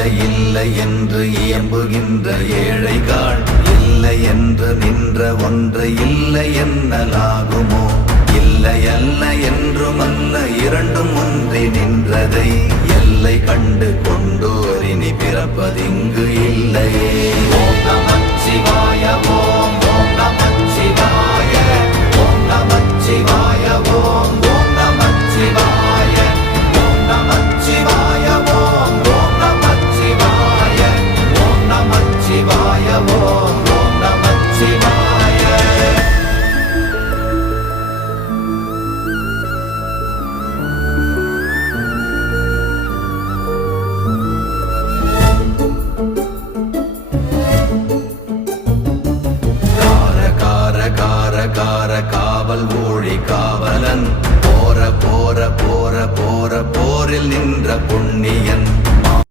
இல்லை இல்லை என்று இயம்புகின்ற ஏழைகள் இல்லை என்று நின்ற ஒன்று இல்லை என்னலாகுமோ? இல்லை அல்ல என்றும் அல்ல இரண்டும் ஒன்றி நின்றதை எல்லை கண்டு கொண்டோரினி பிறப்பதிங்கு காவல் ஊழி காவலன். போற போற போற போற போரில் நின்ற புண்ணியன்.